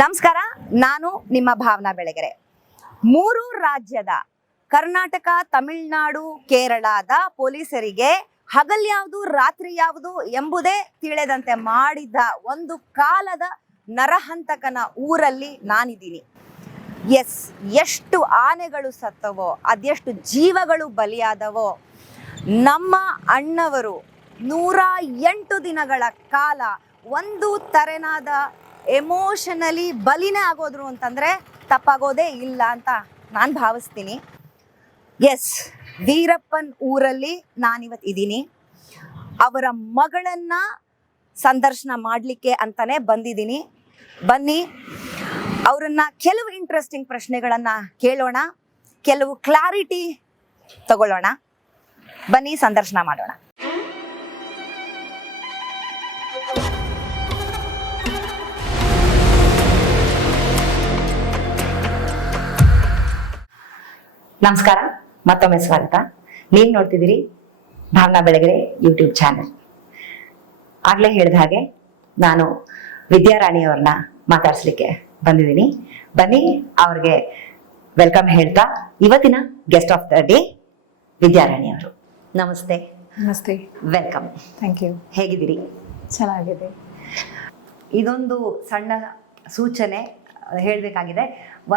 ನಮಸ್ಕಾರ, ನಾನು ನಿಮ್ಮ ಭಾವನಾ ಬೆಳಗೆರೆ. 3 ರಾಜ್ಯದ ಕರ್ನಾಟಕ, ತಮಿಳುನಾಡು, ಕೇರಳದ ಪೊಲೀಸರಿಗೆ ಹಗಲ್ ಯಾವುದು ರಾತ್ರಿ ಯಾವುದು ಎಂಬುದೇ ತಿಳಿಯದಂತೆ ಮಾಡಿದ ಒಂದು ಕಾಲದ ನರಹಂತಕನ ಊರಲ್ಲಿ ನಾನಿದ್ದೀನಿ. ಎಷ್ಟು ಆನೆಗಳು ಸತ್ತವೋ, ಅದೆಷ್ಟು ಜೀವಗಳು ಬಲಿಯಾದವೋ. ನಮ್ಮ ಅಣ್ಣವರು 108 ದಿನಗಳ ಕಾಲ ಒಂದು ತೆರನಾದ ಎಮೋಷನಲಿ ಬಲಿನೇ ಆಗೋದ್ರು ಅಂತಂದರೆ ತಪ್ಪಾಗೋದೇ ಇಲ್ಲ ಅಂತ ನಾನು ಭಾವಿಸ್ತೀನಿ. ವೀರಪ್ಪನ್ ಊರಲ್ಲಿ ನಾನಿವತ್ತು ಇದ್ದೀನಿ. ಅವರ ಮಗಳನ್ನು ಸಂದರ್ಶನ ಮಾಡಲಿಕ್ಕೆ ಅಂತಲೇ ಬಂದಿದ್ದೀನಿ. ಬನ್ನಿ, ಅವರನ್ನು ಕೆಲವು ಇಂಟ್ರೆಸ್ಟಿಂಗ್ ಪ್ರಶ್ನೆಗಳನ್ನು ಕೇಳೋಣ, ಕೆಲವು ಕ್ಲಾರಿಟಿ ತಗೊಳ್ಳೋಣ. ಬನ್ನಿ, ಸಂದರ್ಶನ ಮಾಡೋಣ. ನಮಸ್ಕಾರ, ಮತ್ತೊಮ್ಮೆ ಸ್ವಾಗತ. ನೀವು ನೋಡ್ತಿದ್ದೀರಿ ಭಾವನಾ ಬೆಳಗೆರೆ ಯೂಟ್ಯೂಬ್ ಚಾನೆಲ್. ಆಗ್ಲೇ ಹೇಳಿದ ಹಾಗೆ ನಾನು ವಿದ್ಯಾ ರಾಣಿ ಅವ್ರನ್ನ ಮಾತಾಡ್ಸ್ಲಿಕ್ಕೆ ಬಂದಿದ್ದೀನಿ. ಬನ್ನಿ, ಅವ್ರಿಗೆ ವೆಲ್ಕಮ್ ಹೇಳ್ತಾ ಇವತ್ತಿನ guest of the day Vidya Rani ಅವರು. ನಮಸ್ತೆ. ನಮಸ್ತೆ. ವೆಲ್ಕಮ್. Thank you. ಹೇಗಿದ್ದೀರಿ? ಚೆನ್ನಾಗಿದೆ. ಇದೊಂದು ಸಣ್ಣ ಸೂಚನೆ ಹೇಳಬೇಕಾಗಿದೆ.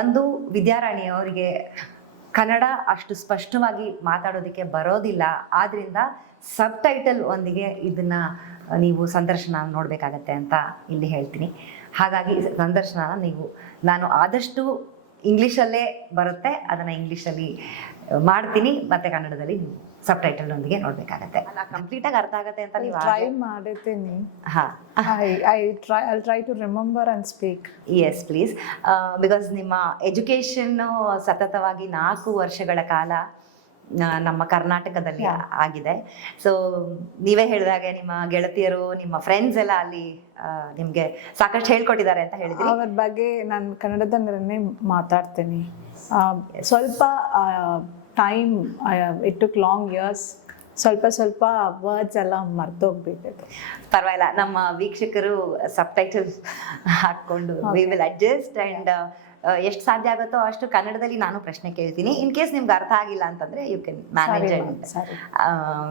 ಒಂದು, ವಿದ್ಯಾರಾಣಿ ಅವರಿಗೆ ಕನ್ನಡ ಅಷ್ಟು ಸ್ಪಷ್ಟವಾಗಿ ಮಾತಾಡೋದಕ್ಕೆ ಬರೋದಿಲ್ಲ. ಆದ್ರಿಂದ ಸಬ್ ಟೈಟಲ್ ಒಂದಿಗೆ ಇದನ್ನ ನೀವು ಸಂದರ್ಶನ ನೋಡಬೇಕಾಗತ್ತೆ ಅಂತ ಇಲ್ಲಿ ಹೇಳ್ತೀನಿ. ಹಾಗಾಗಿ ಸಂದರ್ಶನ ನಾನು ಆದಷ್ಟು ಇಂಗ್ಲೀಷಲ್ಲೇ ಬರುತ್ತೆ, ಅದನ್ನು ಇಂಗ್ಲೀಷಲ್ಲಿ ಮಾಡ್ತೀನಿ, ಮತ್ತೆ ಕನ್ನಡದಲ್ಲಿ ನೀವು ಸಬ್ ಟೈಟಲ್ ಒಂದಿಗೆ ನೋಡಬೇಕಾಗತ್ತೆ. ಅಲ್ಲ, ಕಂಪ್ಲೀಟಾಗಿ ಅರ್ಥ ಆಗುತ್ತೆ ಅಂತ ನೀವು ಟ್ರೈ ಮಾಡಿದ್ದೀನಿ. I'll try to remember and speak. Yes please. Because ನಿಮ್ಮ ಎಜುಕೇಷನ್ನು ಸತತವಾಗಿ 4 ವರ್ಷಗಳ ಕಾಲ ನಮ್ಮ ಕರ್ನಾಟಕದಲ್ಲಿ ಆಗಿದೆ. ಸೊ ನೀವೇ ಹೇಳಿದಾಗೆ ನಿಮ್ಮ ಗೆಳತಿಯರು, ನಿಮ್ಮ ಫ್ರೆಂಡ್ಸ್ ಎಲ್ಲ ಅಲ್ಲಿ ನಿಮಗೆ ಸಾಕಷ್ಟು ಹೇಳ್ಕೊಟ್ಟಿದ್ದಾರೆ ಅಂತ ಹೇಳಿದ್ರಿ. ಅವ್ರ ಬಗ್ಗೆ ನಾನು ಕನ್ನಡದಲ್ಲೇ ಮಾತಾಡ್ತೀನಿ. ಸ್ವಲ್ಪ time, it took long years. ಸ್ವಲ್ಪ ವರ್ಡ್ಸ್ ಎಲ್ಲ ಮರ್ತೋಗ್ಬಿಟ್ಟಿದೆ. ಪರವಾಗಿಲ್ಲ, ನಮ್ಮ ವೀಕ್ಷಕರು ಸಬ್ ಟೈಟಲ್ ಹಾಕ್ಕೊಂಡು ವಿ ವಿಲ್ ಅಡ್ಜಸ್ಟ್. ಆ್ಯಂಡ್ ಎಷ್ಟು ಸಾಧ್ಯ ಆಗುತ್ತೋ ಅಷ್ಟು ಕನ್ನಡದಲ್ಲಿ ನಾನು ಪ್ರಶ್ನೆ ಕೇಳ್ತೀನಿ. ಇನ್ ಕೇಸ್ ನಿಮ್ಗೆ ಅರ್ಥ ಆಗಿಲ್ಲ ಅಂತಂದರೆ you can manage and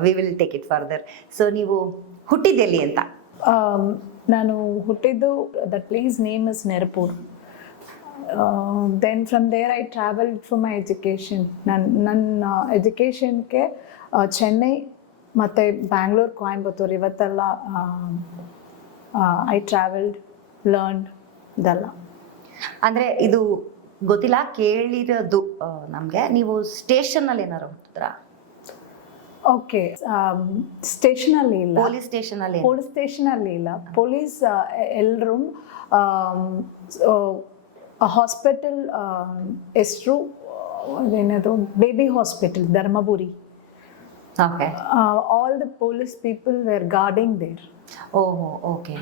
we will take it further. So ನೀವು ಹುಟ್ಟಿದ್ದೆಲ್ಲಿ ಅಂತ? ನಾನು ಹುಟ್ಟಿದ್ದು, the place name is Nerapur. Then from there I traveled for my education. ನನ್ನ ಎಜುಕೇಷನ್ಗೆ ಚೆನ್ನೈ ಮತ್ತು ಬ್ಯಾಂಗ್ಳೂರ್, ಕೊಯಂಬತ್ತೂರು ಇವತ್ತೆಲ್ಲ ಐ ಟ್ರಾವೆಲ್ಡ್, ಲರ್ನ್ಡ್ ಇದೆಲ್ಲ. ಅಂದರೆ ಇದು ಗೊತ್ತಿಲ್ಲ, ಕೇಳಿರೋದು ನಮಗೆ. ನೀವು ಸ್ಟೇಷನಲ್ಲಿ ಏನಾರು ಹುಟ್ಟಿದ್ರಾ? ಓಕೆ, ಸ್ಟೇಷನಲ್ಲಿ ಇಲ್ಲ. ಪೊಲೀಸ್ ಸ್ಟೇಷನಲ್ಲಿ? ಪೊಲೀಸ್ ಸ್ಟೇಷನಲ್ಲಿ ಇಲ್ಲ. ಪೊಲೀಸ್ ಎಲ್ಲರೂ ಹಾಸ್ಪಿಟಲ್ ಹೆಸರು ಏನದು, baby hospital, Dharmapuri. Okay. All the police people were guarding there. ಓಹೋ, ಓಕೆ.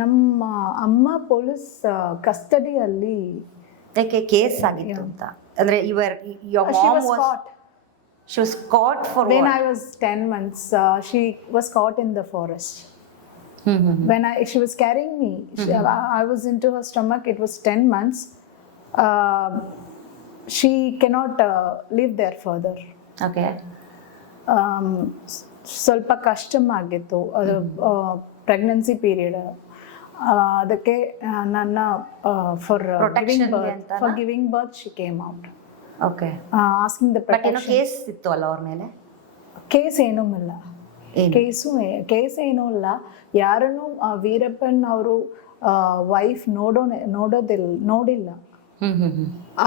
ನಮ್ಮ ಅಮ್ಮ ಪೊಲೀಸ್ ಕಸ್ಟಡಿಯಲ್ಲಿ. ಯಾಕೆ ಕೇಸ್ ಆಗಿತ್ತು ಅಂತ? ಅಂದ್ರೆ your mom she was caught for when what? I was 10 months. She was caught in the forest. When she was carrying me, I was into her stomach. It was 10 months. She cannot live there further. Okay. ಸ್ವಲ್ಪ ಕಷ್ಟವಾಗಿತ್ತು ಅದು, pregnancy period. ಅದಕ್ಕೆ ನನ್ನ for giving birth she came out. Okay. Asking the protection. Case ಇತ್ತು ಅಲ್ಲ ಅವ್ರ ಮೇಲೆ? Case ಏನೂ ಇಲ್ಲ. ಕೇಸ್ ಏನೂ ಇಲ್ಲ. ಯಾರನ್ನು ವೀರಪ್ಪನ್ ಅವರು ವೈಫ್ ನೋಡಿಲ್ಲ.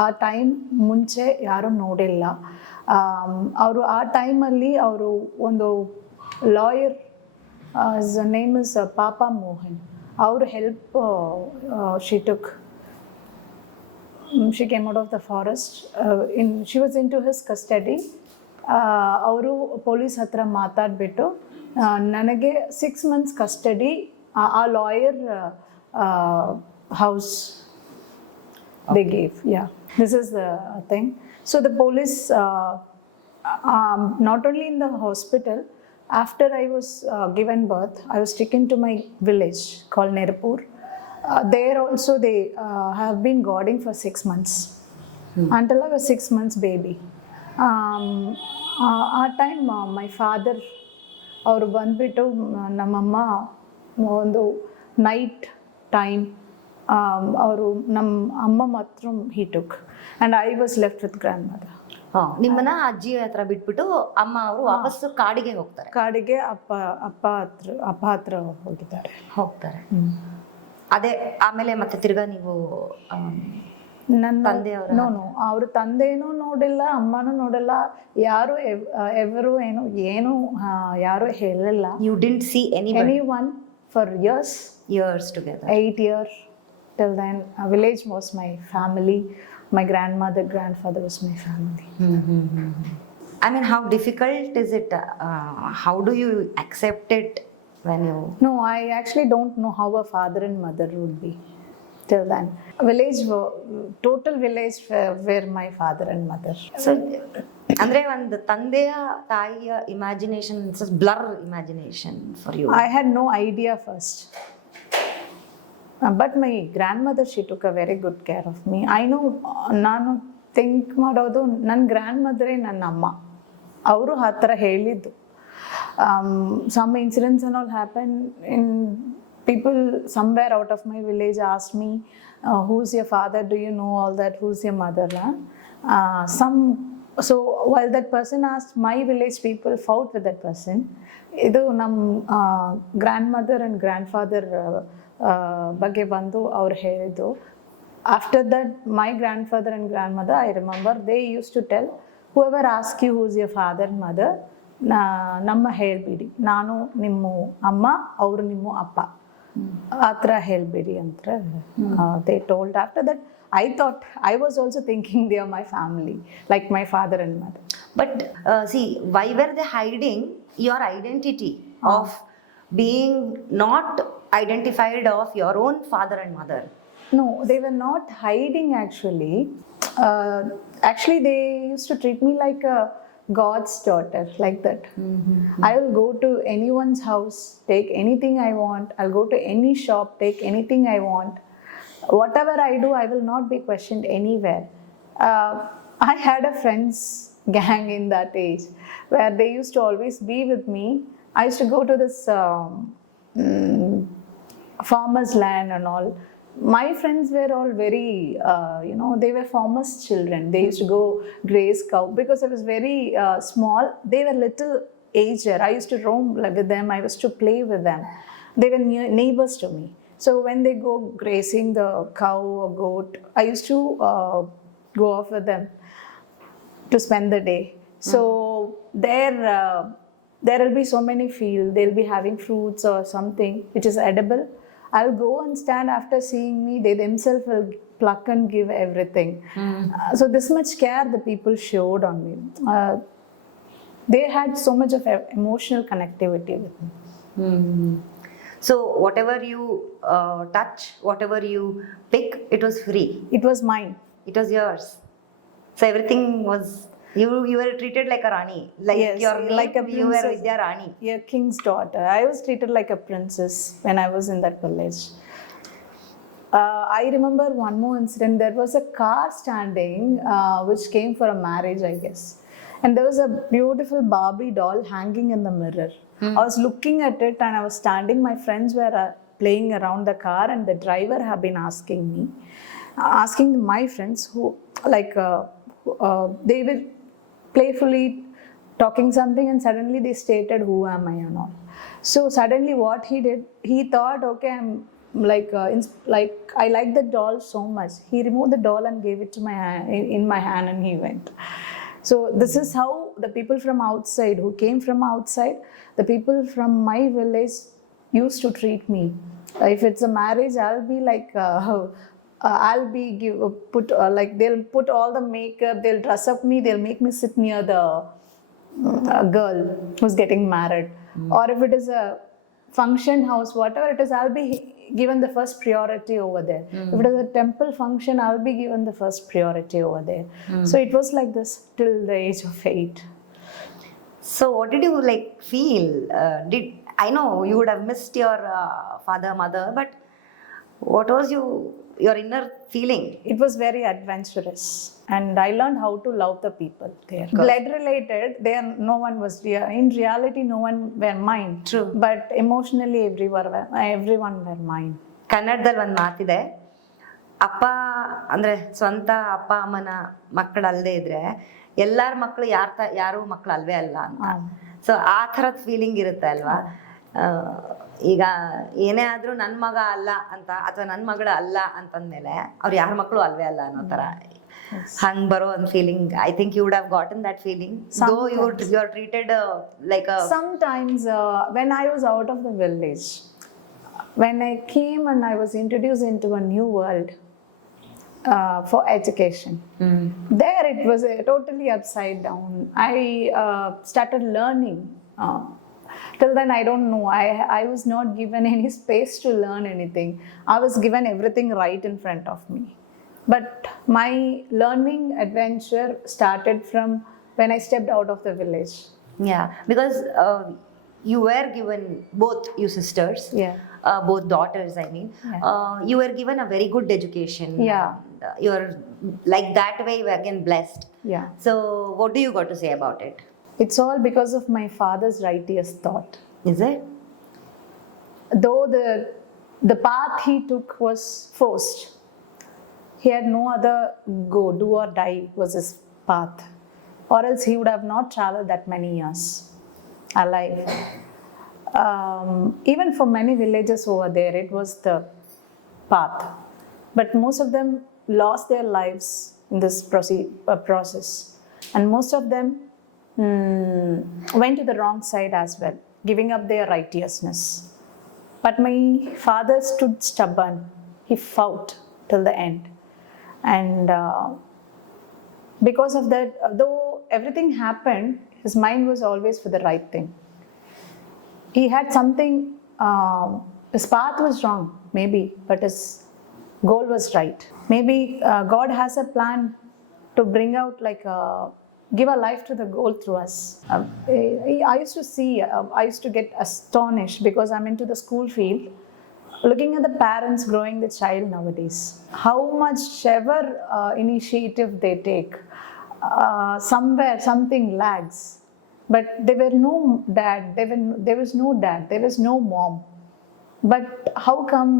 ಆ ಟೈಮ್ ಮುಂಚೆ ಯಾರು ನೋಡಿಲ್ಲ. ಅವರು ಆ ಟೈಮಲ್ಲಿ ಅವರು ಒಂದು lawyer, name is Papa Mohan, ಅವರು help she took. She came out of the forest. She was in to his custody. ಅವರು ಪೊಲೀಸ್ ಹತ್ರ ಮಾತಾಡಿಬಿಟ್ಟು ನನಗೆ 6 months ಕಸ್ಟಡಿ, ಆ lawyer house they gave. Yeah, this is the thing. So the police, not only in the hospital, after I was given birth, I was taken to my village called Nerpur. There also they have been guarding for 6 months until I was 6 months baby. ಆ time my father ಅವರು ಬಂದುಬಿಟ್ಟು ನಮ್ಮಮ್ಮ ಒಂದು night time ಅವರು ನಮ್ಮ ಅಮ್ಮ ಮಾತ್ರ he took and I was left with grand mother. ನಿಮ್ಮನ್ನ ಅಜ್ಜಿ ಹತ್ರ ಬಿಟ್ಬಿಟ್ಟು ಅಮ್ಮ ಅವರು ವಾಪಸ್ಸು ಕಾಡಿಗೆ ಹೋಗ್ತಾರೆ. ಕಾಡಿಗೆ ಅಪ್ಪ ಹತ್ರ ಹೋಗ್ತಾರೆ. ಅದೇ ಆಮೇಲೆ ಮತ್ತೆ ತಿರ್ಗಾ ನೀವು ನನ್ನ ತಂದೆಯವರು ಅವರು ತಂದೆನೂ ನೋಡಿಲ್ಲ, ಅಮ್ಮನೂ ನೋಡಿಲ್ಲ, ಯಾರು ಎವರು ಏನು ಯಾರು ಹೇಳಿಲ್ಲ. You didn't see anyone for years together. 8 years till then. Village was my family. My grandmother, grandfather was my family. I mean, how difficult is it? How do you accept it when you... No, I actually don't know how a father and mother would be till then. Total village were my father and mother. So, ಅಂದ್ರೆ ಒಂದು ತಂದೆಯ ತಾಯಿಯ imagination, blur imagination for you. I had no idea first. But my grandmother, she took a very good care of me. I know, ನಾನು think ಮಾಡೋದು ನನ್ನ grand ಮದರೇ ನನ್ನ ಅಮ್ಮ. ಅವರು ಆ ಥರ ಹೇಳಿದ್ದು. Some incidents and all happened in people somewhere out of my village asked me, who's your father? Do you know all that? Who's your mother? So while that person asked, my village people fought with that person. ಇದು ನಮ್ಮ grand and grandfather ಬಗ್ಗೆ ಬಂದು ಅವ್ರು ಹೇಳಿದ್ದು. After that my grandfather and grandmother, I remember they use to tell, whoever ask you whose your father mother, ನಮ್ಮ ಹೇಳ್ಬಿಡಿ, ನಾನು ನಿಮ್ಮ ಅಮ್ಮ, ಅವರು ನಿಮ್ಮ ಅಪ್ಪ, ಆ ಥರ ಹೇಳ್ಬಿಡಿ ಅಂತ they told. After that I thought, I was also thinking they are my family, like my father and mother. But see, why were they hiding your identity of being not identified of your own father and mother? No, they were not hiding actually. Actually, they used to treat me like a God's daughter, like that. I will go to anyone's house, take anything I want. I'll go to any shop, take anything I want. Whatever I do, I will not be questioned anywhere. I had a friends gang in that age where they used to always be with me. I used to go to this farmer's land and all. My friends were all very, they were farmers' children. They used to go graze cow. Because I was very small, they were little aged. I used to roam with them. I used to play with them. They were neighbors to me. So when they go grazing the cow or goat, I used to go off with them to spend the day. So there will be so many fields. They'll be having fruits or something which is edible. I'll go and stand after seeing me. They themselves will pluck and give everything. So this much care the people showed on me. They had so much of emotional connectivity with me. So whatever you touch, whatever you pick, it was free. It was mine. It was yours. So everything was, you were treated like a Rani. Like yes, your name, like a princess. You were Vidya Rani. Yeah, king's daughter. I was treated like a princess when I was in that village. I remember one more incident. There was a car standing which came for a marriage, I guess. And there was a beautiful Barbie doll hanging in the mirror. I was looking at it and I was standing. My friends were playing around the car and the driver had been asking my friends who, like, they were playfully talking something and suddenly they stated, who am I and all. So suddenly what he did, he thought, okay, I'm like, I like the doll so much. He removed the doll and gave it to in my hand and he went. So this is how the people from outside, who came from outside, the people from my village used to treat me. If it's a marriage, I'll be like, I'll be like, they'll put all the makeup, they'll dress up me, they'll make me sit near the girl who's getting married. Or if it is a function house, whatever it is, I'll be given the first priority over there. If it is a temple function, I'll be given the first priority over there. So it was like this till the age of 8. So what did you like feel? I know you would have missed your father, mother, but What was your inner feeling? It was very adventurous, and I learned how to love the people there. Blood related, there no one was real. In reality, no one were mine. True. But emotionally, everyone were mine. ಕನ್ನಡದಲ್ಲಿ ಒಂದು ಮಾತಿದೆ, ಅಪ್ಪ ಅಂದ್ರೆ ಸ್ವಂತ ಅಪ್ಪ ಅಮ್ಮನ ಮಕ್ಕಳು ಅಲ್ಲದೆ ಇದ್ರೆ ಎಲ್ಲಾರ ಮಕ್ಕಳು ಯಾರು ಮಕ್ಕಳು ಅಲ್ವೇ ಅಲ್ಲ ಅಂತ. ಸೊ ಆ ಥರದ ಫೀಲಿಂಗ್ ಇರುತ್ತೆ ಅಲ್ವಾ? ಈಗ ಏನೇ ಆದ್ರೂ ನನ್ನ ಮಗ ಅಲ್ಲ ಅಂತ ಅಥವಾ ನನ್ನ ಮಗಳು ಅಲ್ಲ ಅಂತಂದ್ಮೇಲೆ ಅವ್ರು ಯಾರ ಮಕ್ಕಳು ಅಲ್ವೇ ಅಲ್ಲ ಅನ್ನೋ ಥರ ಹಂಗೆ ಬರೋ ಒಂದು feeling. I think you would have gotten that feeling though you are treated like sometimes when I was out of the village, when I came and I was introduced into a new world for education, there it was totally upside down. I started learning. Till then, I don't know. I was not given any space to learn anything. I was given everything right in front of me. But my learning adventure started from when I stepped out of the village. Yeah, because you were given, both you sisters, both daughters, I mean, you were given a very good education. Yeah. And, you're like that way, you were again blessed. Yeah. So, what do you got to say about it? It's all because of my father's righteous thought. Is it? Though the path he took was forced, he had no other go, do or die was his path, or else he would have not traveled that many years alive. Even for many villages over there, it was the path. But most of them lost their lives in this process, and most of them went to the wrong side as well, giving up their righteousness. But my father stood stubborn. He fought till the end. And because of that, though everything happened, his mind was always for the right thing. He had something, his path was wrong, maybe, but his goal was right. Maybe God has a plan to bring out give a life to the goal through us. I used to see, I used to get astonished because I'm into the school field, looking at the parents growing the child nowadays. How much ever initiative they take, somewhere something lags. But there were no dad, there was no dad, there was no mom. But how come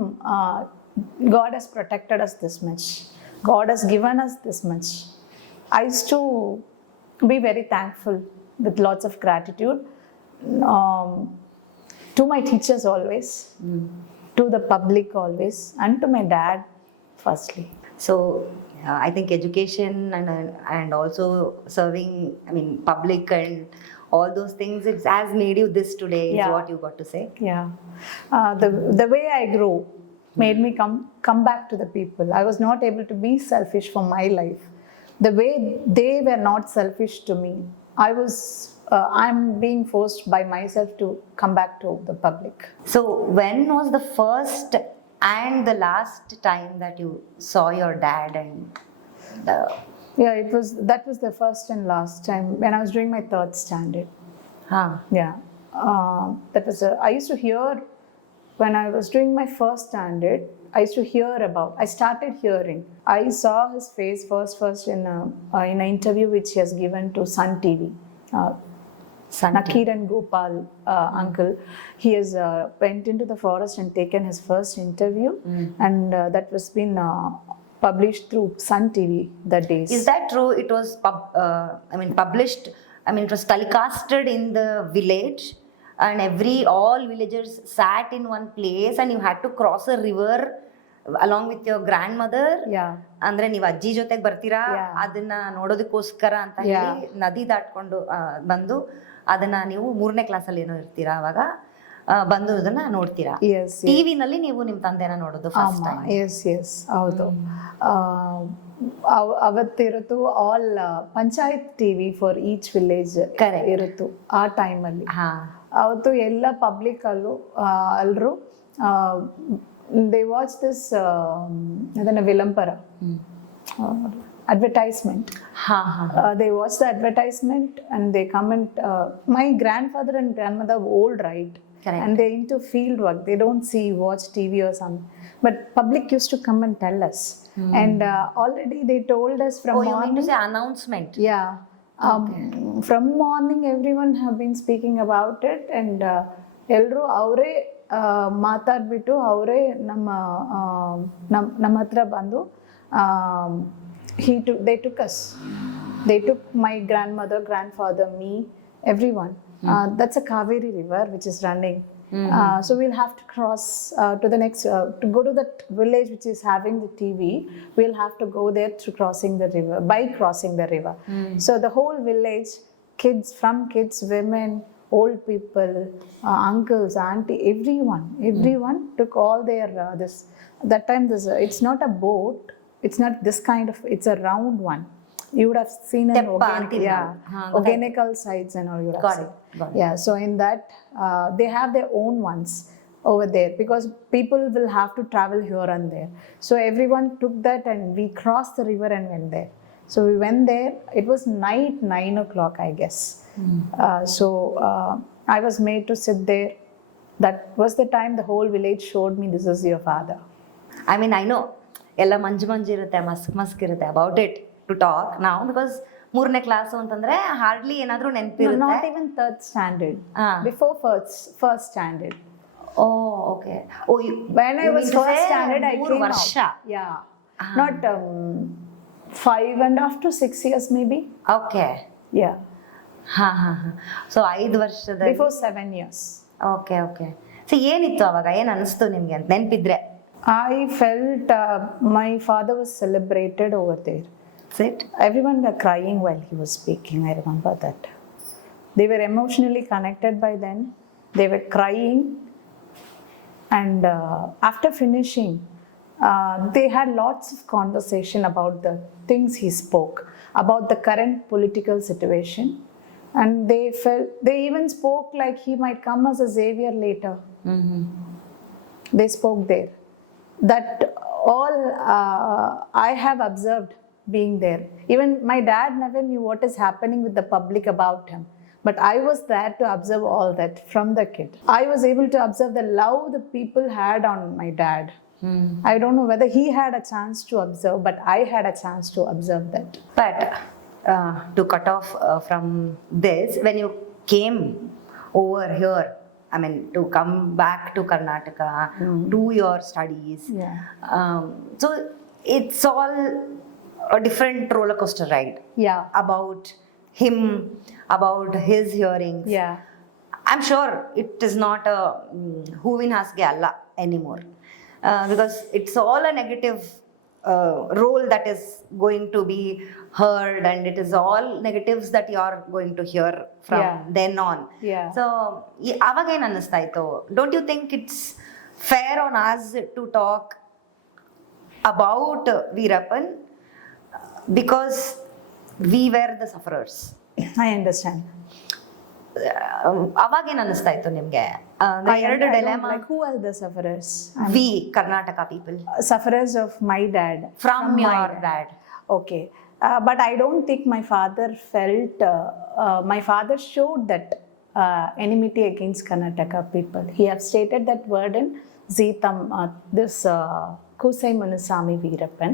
God has protected us this much? God has given us this much. I used to be very thankful with lots of gratitude to my teachers always, to the public always, and to my dad firstly. So I think education and also serving, I mean, public and all those things, it has made you this today, is what you got to say. Yeah. The way I grew made me come back to the people. I was not able to be selfish for my life. The way they were not selfish to me, I'm being forced by myself to come back to the public. So when was the first and the last time that you saw your dad? And that was the first and last time when I was doing my 3rd standard. Yeah. That was I used to hear when I was doing my 1st standard. I used to hear about. I started hearing. I saw his face first in an interview which he has given to Sun TV. Nakiran Gopal uncle. He has went into the forest and taken his first interview, and that was been published through Sun TV that days. Is that true? It was published. I mean, it was telecasted in the village. And all villagers sat in one place and you had to cross a river along with your grandmother. ಅಂದ್ರೆ ನೀವು ಅಜ್ಜಿ ಜೊತೆಗೆ ಬರ್ತೀರಾ, ಅದನ್ನ ನೋಡೋದಕ್ಕೋಸ್ಕರ ಅಂತ ಹೇಳಿ ನದಿ ದಾಟ್ಕೊಂಡು ಬಂದು ಅದನ್ನ ನೀವು 3ನೇ ಕ್ಲಾಸಲ್ಲಿ ಏನೋ ಇರ್ತೀರಾ, ಅವಾಗ ಬಂದು ಅದನ್ನ ನೋಡ್ತೀರಾ. ಟಿವಿನಲ್ಲಿ ನೀವು ನಿಮ್ಮ ತಂದೆನ ನೋಡೋದು ಫಸ್ಟ್ ಟೈಮ್. ಎಸ್ ಹೌದು. ಅವತ್ತಿರುತ್ತು all panchayat TV for each village ಇರುತ್ತು ಆ ಟೈಮಲ್ಲಿ. ಅವತ್ತು ಎಲ್ಲ ಪಬ್ಲಿಕ್ ಎಲ್ಲರೂ ದೇ ವಾಚ್ ದಿಸ್ ಅದನ್ನ ವಿಳಂಬರ advertisement. They watch the advertisement and they comment. My grandfather and grandmother old, right? Correct. and they're into field work. They don't watch TV or something. But public used to come and tell us. And already they told us from Oh, you mean to morning. say announcement? Yeah. From morning, everyone have been speaking about it, and ಎಲ್ಲರೂ ಅವರೇ ಮಾತಾಡ್ಬಿಟ್ಟು ಅವರೇ ನಮ್ಮ ಹತ್ರ ಬಂದು they took us. They took my grandmother, grandfather, me, everyone. That's a Kaveri river which is running. So we'll have to cross to the next, to go to that village which is having the TV. We'll have to go there through crossing the river, by crossing the river. So the whole village, kids, women, old people, uncles, auntie, everyone took all their that time it's not a boat, it's not this kind of, it's a round one. You would have seen an organical sites and all. You would have seen. Got it. Yeah, so in that they have their own ones over there, because people will have to travel here and there. So everyone took that, and we crossed the river and went there. So we went there. It was night, 9 o'clock, I guess. So I was made to sit there. That was the time the whole village showed me, this is your father. I mean, I know ಎಲ್ಲ ಮಂಜು ಇರುತ್ತೆ, Musk ಇರುತ್ತೆ about it to talk now, because 3ನೇ class ಅಂತಂದ್ರೆ hardly ಏನಾದ್ರೂ ನೆನಪಿರುತ್ತೆ. Not even 3rd standard. Before first standard. Oh, okay. Oh, when I was first standard, I came ವರ್ಷ. out. Yeah. Not 5.5 to 6 years maybe. Okay. Yeah. So 5 ವರ್ಷದ Before 7 years. Okay. So ಏನಿತ್ತು ಅವಾಗ, ಏನ್ ಅನಿಸ್ತು ನಿಮ್ಗೆ ಅಂತ ನೆನಪಿದ್ರೆ? I felt my father was celebrated over there. Sit. Everyone were crying while he was speaking. I remember that. They were emotionally connected by then. They were crying. And after finishing, they had lots of conversation about the things he spoke, about the current political situation. And they even spoke like he might come as a savior later. They spoke there. That all I have observed being there. Even my dad never knew what is happening with the public about him. But I was there to observe all that from the kid. I was able to observe the love the people had on my dad. I don't know whether he had a chance to observe, but I had a chance to observe that. But to cut off from this, when you came over here, I mean, to come back to Karnataka, do your studies. Yeah. So it's all a different roller coaster ride. Yeah. About him, about his hearings. Yeah. I'm sure it is not a huvin hasge alla anymore, because it's all a negative role that is going to be heard, and it is all negatives that you are going to hear from then on. Yeah. So aವಾಗ ಏನು ಅನ್ನಿಸ್ತಾ ಇತ್ತು? Don't you think it's fair on us to talk about Veerappan because we were the sufferers? I understand. ಅವಾಗ ಏನು ಅನ್ನಿಸ್ತಾ ಇತ್ತು ನಿಮ್ಗೆ? ಎರಡು dilemma. Like, who are the sufferers? We Karnataka people. Sufferers of my dad. From your dad. Okay. But I don't think my father felt, my father showed that enmity against Karnataka people. He have stated that word in Zeetam, this Kusai Munusami Veerappan.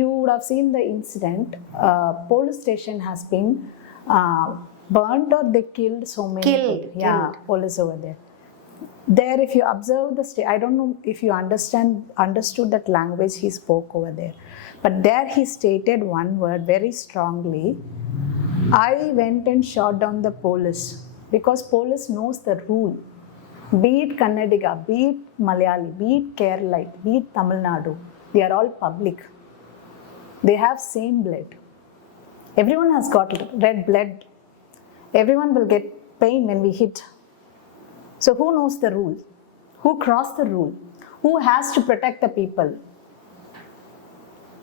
You would have seen the incident. Police station has been burnt, or they killed so many. Killed. Police over there. There, if you observe I don't know if you understood that language he spoke over there, but there he stated one word very strongly. I went and shot down the police, because police knows the rule. Be it Kannadiga, be it Malayali, be it Keralite, be it Tamil Nadu, they are all public. They have same blood. Everyone has got red blood. Everyone will get pain when we hit. So who knows the rule? Who crossed the rule? Who has to protect the people?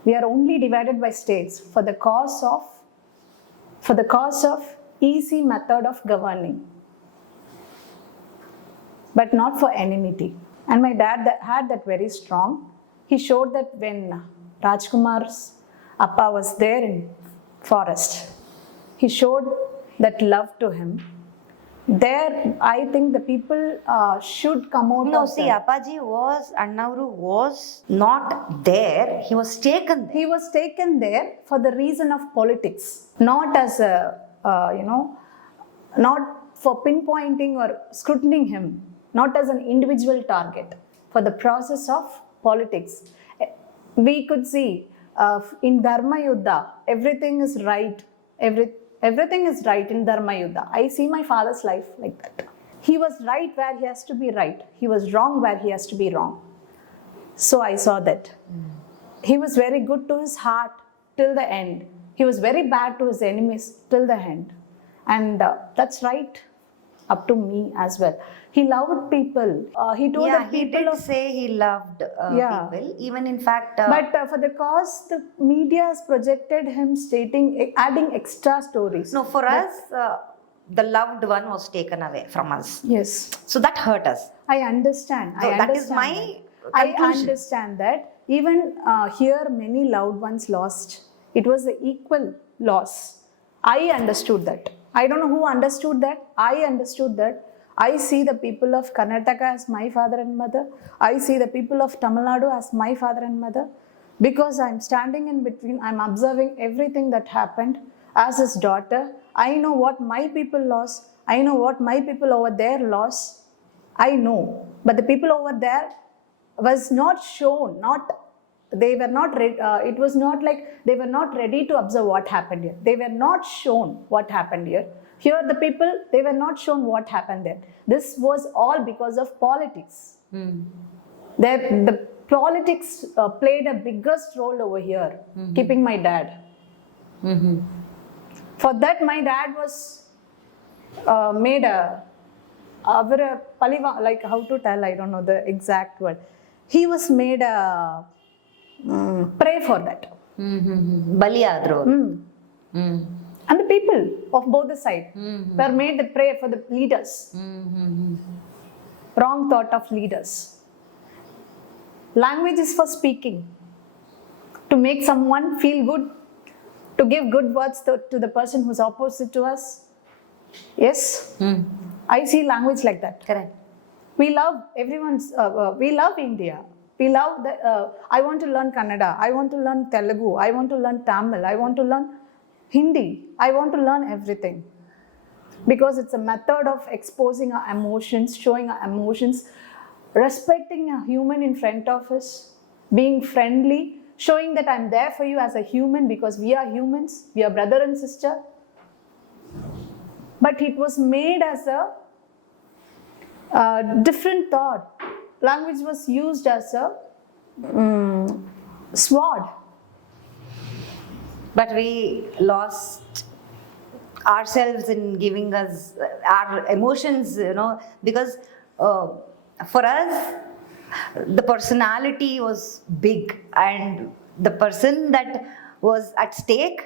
We are only divided by states for the cause of easy method of governing, but not for enmity. And my dad had that very strong. He showed that when Rajkumar's Appa was there in forest, he showed that love to him. There, I think the people should come out No, of see, that. Appaji was, Annavru was not there. He was taken there. He was taken there for the reason of politics, not as a, not for pinpointing or scrutinizing him, not as an individual target, for the process of politics. We could see in Dharma Yuddha, everything is right. Everything is right in Dharma Yuddha. I see my father's life like that. He was right where he has to be right. He was wrong where he has to be wrong. So I saw that. He was very good to his heart till the end. He was very bad to his enemies till the end. And that's right up to me as well. He loved people. He told Yeah, the he people did of... say he loved Yeah. people. Even in fact, But for the cause, the media has projected him stating, adding extra stories. no, for us, the loved one was taken away from us. Yes. So that hurt us. I understand. So I that is understand my that. I conclusion. understand that. Even here, many loved ones lost. It was the equal loss. I understood that. I don't know who understood that. I understood that. I see the people of Karnataka as my father and mother. I see the people of Tamil Nadu as my father and mother. Because I'm standing in between, I'm observing everything that happened as his daughter. I know what my people lost. I know what my people over there lost. I know. But the people over there was not shown, they were not ready, it was not like they were not ready to observe what happened here. They were not shown what happened here. Here the people, they were not shown what happened there. This was all because of politics. The politics played a biggest role over here, keeping my dad. For that, my dad was made a paliva, like how to tell, I don't know the exact word. He was made a pray for that. ಬಲಿ ಆದ್ರು ಅವ್ರು. And the people of both the side were made to pray for the leaders. Wrong thought of leaders. Language is for speaking, to make someone feel good, to give good words to the person who's opposite to us. Yes, I see language like that. Correct. We love everyone's. We love India. We love the. I want to learn Kannada. I want to learn Telugu. I want to learn Tamil. I want to learn Hindi. I want to learn everything, because it's a method of exposing our emotions, showing our emotions, respecting a human in front of us, being friendly, showing that I'm there for you as a human, because we are humans. We are brother and sister. But it was made as a different thought. Language was used as a sword. But we lost ourselves in giving us our emotions, because for us, the personality was big, and the person that was at stake,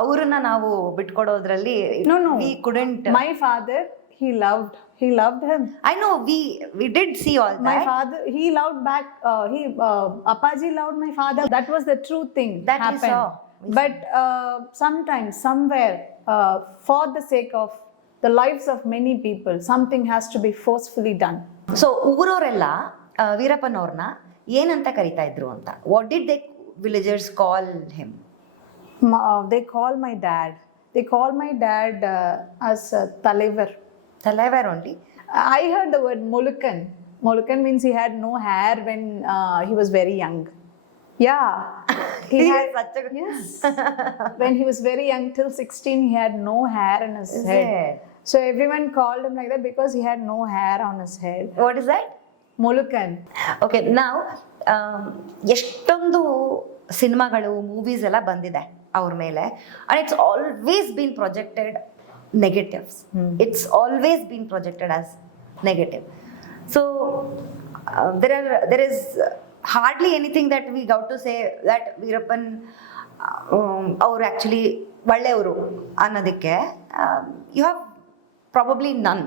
ಅವ್ರನ್ನ ನಾವು ಬಿಟ್ಕೊಡೋದ್ರಲ್ಲಿ No. we couldn't. My father, he loved him. I know, we did see all that. My father, he loved back. Appaji loved my father. That was the true thing That we happened. saw. But sometimes, somewhere, for the sake of the lives of many people, something has to be forcefully done. So ಊರವರೆಲ್ಲ ವೀರಪ್ಪನವ್ರನ್ನ ಏನಂತ ಕರಿತಾ ಇದ್ರು ಅಂತ? What did they villagers call him? They call my dad. They call my dad as Talaivar. Talaivar only? I heard the word Molukan. Molukan means he had no hair when he was very young. Yeah. He had such a... Yes. When he was very young, till 16, he had no hair on his Is head. it? So everyone called him like that because he had no hair on his head. What is that? Molukan. Okay, ನಾವು ಎಷ್ಟೊಂದು ಸಿನಿಮಾಗಳು, movies ಎಲ್ಲ ಬಂದಿದೆ ಅವ್ರ ಮೇಲೆ, and it's always been projected negatives. It's always been projected as negative. So there is hardly anything that we got to say that Veerappan ಅವರು actually ಒಳ್ಳೆಯವರು ಅನ್ನೋದಕ್ಕೆ you have probably none.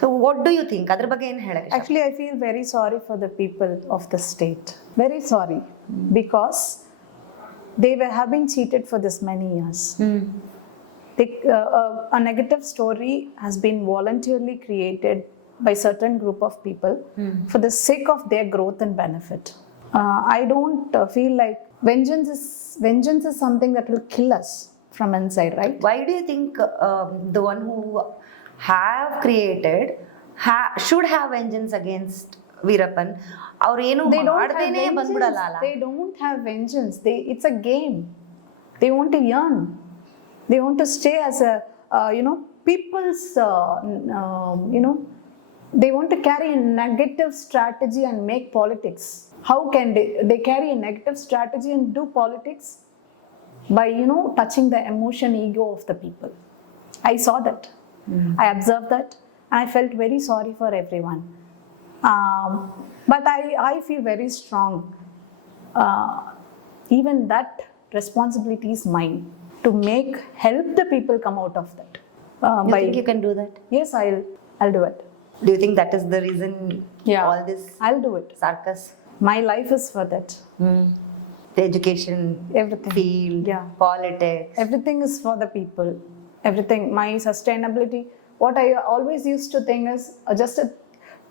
So what do you think? ಅದ್ರ ಬಗ್ಗೆ ಏನು ಹೇಳಕ್ಕೆ? Actually, I feel very sorry for the people of the state. Very sorry. Because they have been cheated for this many years. A negative story has been voluntarily created by certain group of people for the sake of their growth and benefit. I don't feel like vengeance is something that will kill us from inside, right? Why do you think the one who have created should have vengeance against Veerappan? ಅವ್ರು ಏನು ಮಾಡ್ದೇನೆ ಬಂದ್ಬಿಡಲ್ಲ ಅಲ್ಲ? They don't have vengeance. It's a game. They want to earn. They want to stay as a people's they want to carry a negative strategy and make politics. How can they carry a negative strategy and do politics? By touching the emotion, ego of the people. I saw that. I observed that, and I felt very sorry for everyone. But I feel very strong. Even that responsibility is mine to help the people come out of that. You think you can do that? Yes, I'll do it. Do you think that is the reason all this I'll do it. circus? My life is for that. The education, Everything. field, politics. Everything is for the people. Everything. My sustainability. What I always used to think is just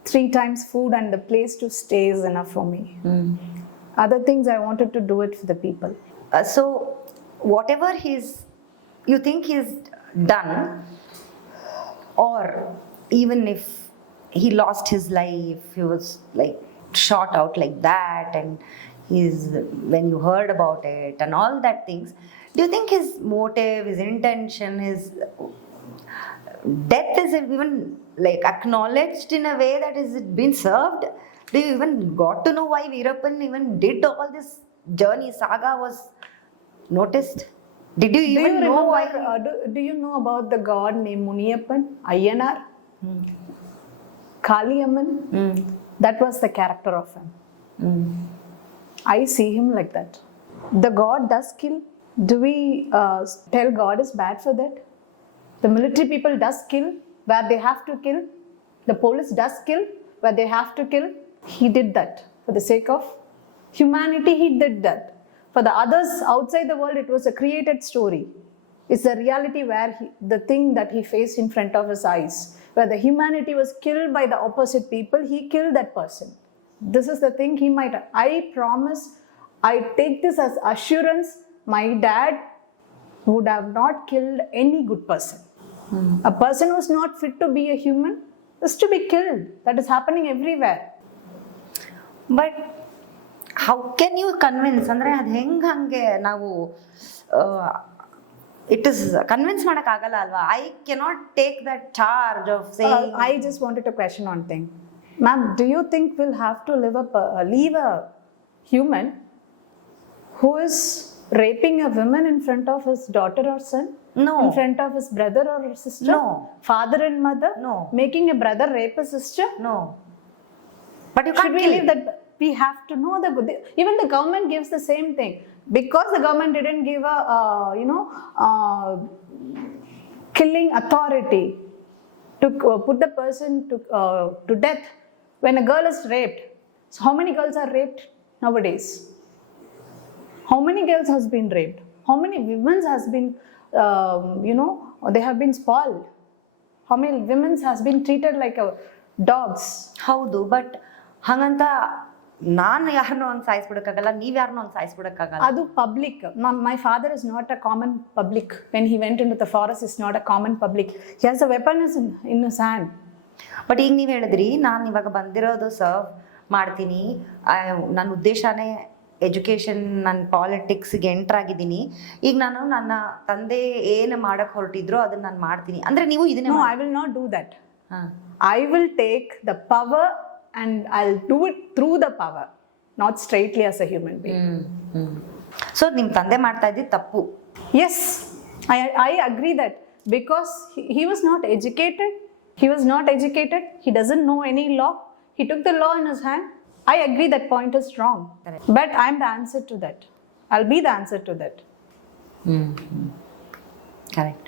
3 times food and the place to stay is enough for me. Other things I wanted to do it for the people. So whatever you think he's done, or even if he lost his life, he was like shot out like that, and when you heard about it and all that things, do you think his motive, his intention, his death is even like acknowledged in a way that is it been served? Do you even got to know why Veerappan even did all this journey saga was noticed? Did you even know why? Do you know about the god named Muniyappan, Ayyanar, Kaliamman? That was the character of him. I see him like that. The god does kill. Do we tell God is bad for that? The military people does kill where they have to kill. The police does kill where they have to kill. He did that for the sake of humanity. He did that. For the others outside the world, it was a created story. It's the reality where the thing that he faced in front of his eyes, where the humanity was killed by the opposite people, he killed that person. This is the thing he might. I promise, I take this as assurance, my dad would have not killed any good person. A person who is not fit to be a human is to be killed. That is happening everywhere. But how can you convince? ಅಂದ್ರೆ ಅದು ಹಂಗೆ ನಾವು it is convince ಮಾಡೋಕ್ಕಾಗಲ್ಲ ಅಲ್ವಾ? I cannot take that charge of saying. I just wanted to question one thing. Ma'am, do you think we'll have to leave a human who is raping a woman in front of his daughter or son? No. In front of his brother or sister? No. Father and mother? No. Making a brother rape a sister? No. But you can't Should we leave that? We have to know the good. Even the government gives the same thing. Because the government didn't give killing authority to put the person to death when a girl is raped. So how many girls are raped nowadays? How many girls has been raped? How many women has been, they have been spoiled? How many women has been treated like dogs? ಹೌದು, but ಹಂಗಂತ ನಾನು ಯಾರನ್ನೋ ಒಂದು ಸಾಯಿಸ್ಬಿಡಕ್ಕಾಗಲ್ಲ, ನೀವ್ ಯಾರನ್ನೋ ಒಂದು ಸಾಯಿಸ್ಬಿಡಕ್ಕಾಗಲ್ಲ. ಅದು public. My father is not a common public. When he went into the forest, is not a common public. He has a weapon in his hand. But ಈಗ ನೀವು ಹೇಳಿದ್ರಿ, ನಾನು ಇವಾಗ ಬಂದಿರೋದು ಸರ್ವ್ ಮಾಡ್ತೀನಿ, ನನ್ನ ಉದ್ದೇಶನೇ ಎಜುಕೇಷನ್, ನನ್ನ ಪಾಲಿಟಿಕ್ಸ್ಗೆ ಎಂಟರ್ ಆಗಿದ್ದೀನಿ, ಈಗ ನಾನು ನನ್ನ ತಂದೆ ಏನು ಮಾಡಕ್ಕೆ ಹೊರಟಿದ್ರು ಅದನ್ನ ನಾನು ಮಾಡ್ತೀನಿ ಅಂದ್ರೆ ನೀವು ಇದನ್ನೇ? No, I will not do that. I will take the power and I'll do it through the power, not straightly as a human being. So ನಿಮ್ಮ ತಂದೆ ಮಾಡ್ತಾ ಇದ್ದಿದ್ದು ತಪ್ಪು? Yes, I agree that because he was not educated. He doesn't know any law. He took the law in his hand. I agree that point is wrong. Correct. But I'm the answer to that. I'll be the answer to that. Correct.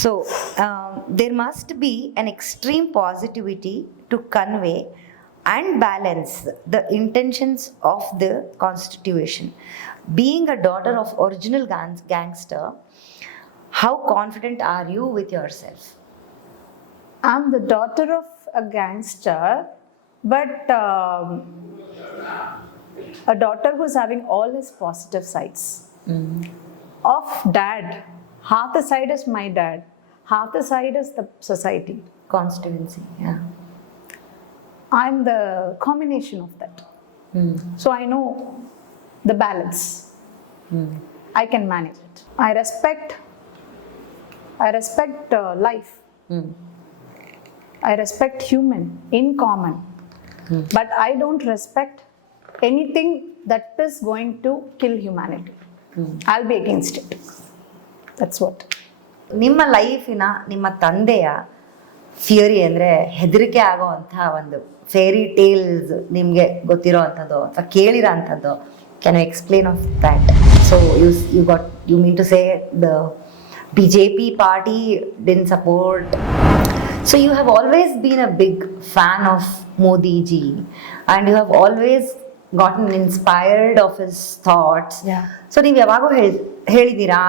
So there must be an extreme positivity to convey and balance the intentions of the constitution. Being a daughter of original gangster, How confident are you with yourself? I'm the daughter of a gangster, but a daughter who's having all his positive sides. Of dad, half the side is my dad, half the side is the society. Constituency, yeah. I'm the combination of that. So I know the balance. I can manage it. I respect life. I respect human in common. But I don't respect anything that is going to kill humanity. I'll be against it. That's what. ನಿಮ್ಮ ಲೈಫಿನ ನಿಮ್ಮ ತಂದೆಯ theory ಅಂದರೆ ಹೆದರಿಕೆ ಆಗೋ ಅಂಥ ಒಂದು fairy tiles ನಿಮಗೆ ಗೊತ್ತಿರೋ ಅಂಥದ್ದು ಅಥವಾ ಕೇಳಿರೋ ಅಂಥದ್ದು, can you explain of that? So you mean to say the BJP party didn't support. So you have always been a big fan of Modi ji, and you have always gotten inspired of his thoughts. Yeah. So ನೀವು ಯಾವಾಗೂ ಹೇಳಿದ್ದೀರಾ,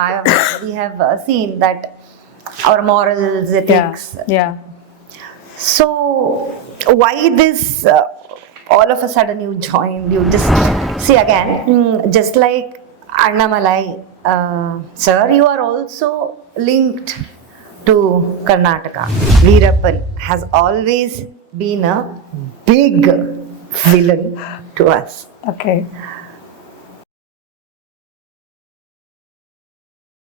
we have seen that our morals, ethics. Yeah. So why this all of a sudden you joined? You just see again, just like Annamalai sir, you are also linked to Karnataka. Veerappan has always been a big villain to us. Okay.